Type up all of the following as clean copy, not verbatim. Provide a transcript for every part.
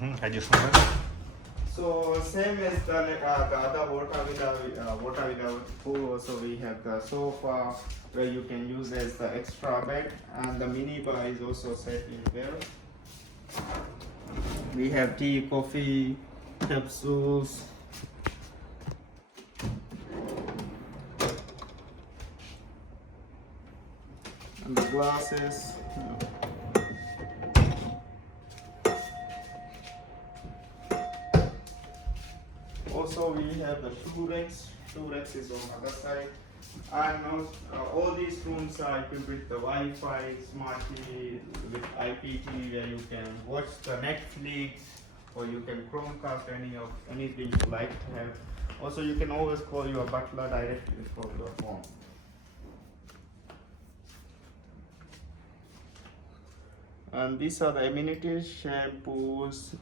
Additional. So same as the other water without pool. Also we have the sofa where you can use as the extra bed, and the mini bar is also set in there. We have tea, coffee, capsules, and the glasses. Also we have the shoe racks. Shoe racks is on the other side. And all these rooms are equipped with the Wi-Fi, smart TV, with IPTV where you can watch the Netflix, or you can Chromecast anything you like to have. Also you can always call your butler directly from your phone. And these are the amenities: shampoos,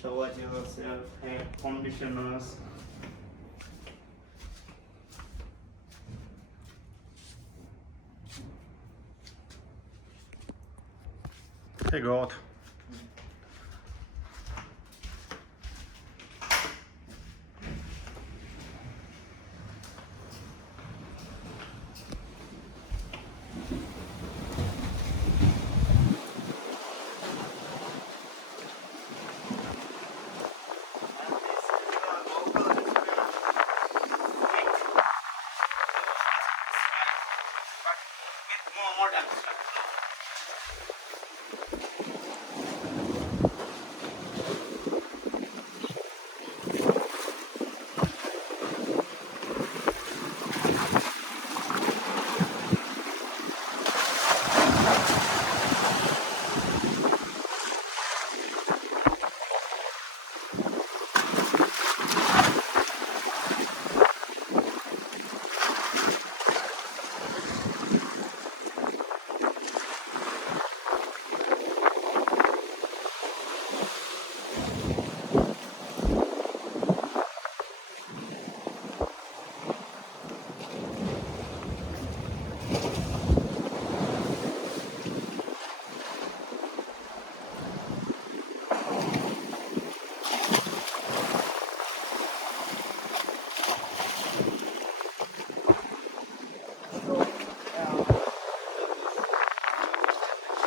shower gels, hair conditioners. Hey God.